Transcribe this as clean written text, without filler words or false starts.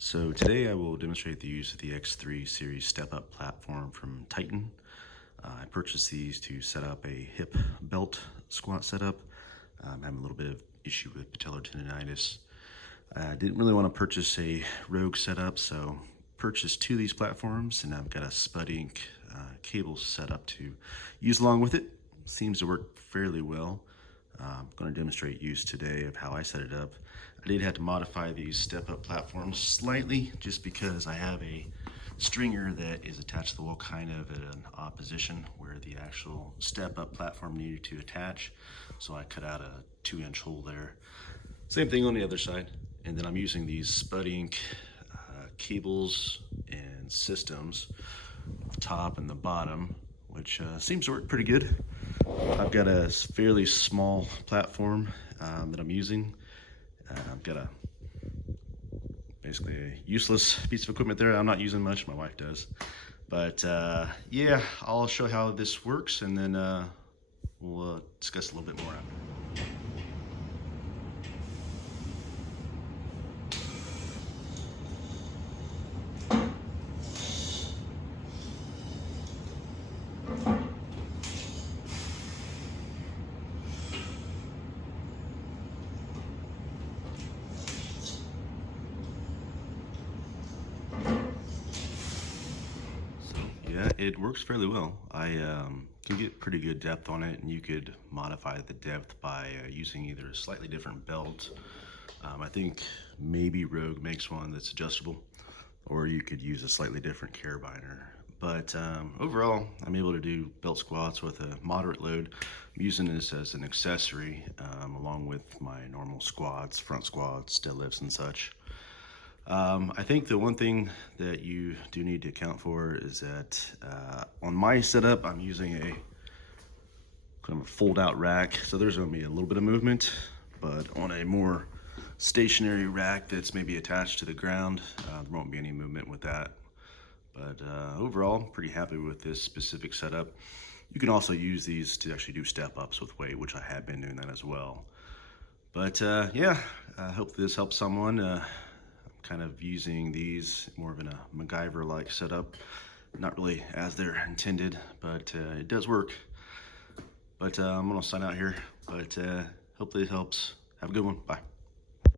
So today I will demonstrate the use of the X3 series step-up platform from Titan. I purchased these to set up a hip belt squat setup. I'm having a little bit of issue with patellar tendonitis. I didn't really want to purchase a Rogue setup, so purchased two of these platforms, and I've got a Spud Inc. Cable set up to use along with it. Seems to work fairly well. I'm going to demonstrate use today of how I set it up. I did have to modify these step-up platforms slightly just because I have a stringer that is attached to the wall kind of at an opposition where the actual step-up platform needed to attach. So I cut out a 2-inch hole there. Same thing on the other side. And then I'm using these Spud Inc. Cables and systems, top and the bottom, which seems to work pretty good. I've got a fairly small platform that I'm using. I've got basically a useless piece of equipment there. I'm not using much, my wife does. But yeah, I'll show how this works, and then we'll discuss a little bit more after. Yeah, it works fairly well. I can get pretty good depth on it, and you could modify the depth by using either a slightly different belt. I think maybe Rogue makes one that's adjustable, or you could use a slightly different carabiner. But overall, I'm able to do belt squats with a moderate load. I'm using this as an accessory along with my normal squats, front squats, deadlifts, and such. I think the one thing that you do need to account for is that on my setup, I'm using a kind of a fold-out rack, so there's going to be a little bit of movement. But on a more stationary rack that's maybe attached to the ground, there won't be any movement with that. But overall, I'm pretty happy with this specific setup. You can also use these to actually do step-ups with weight, which I have been doing that as well. But yeah, I hope this helps someone. Kind of using these more of in a MacGyver-like setup. Not really as they're intended, but it does work. But I'm gonna sign out here, but hopefully it helps. Have a good one, bye.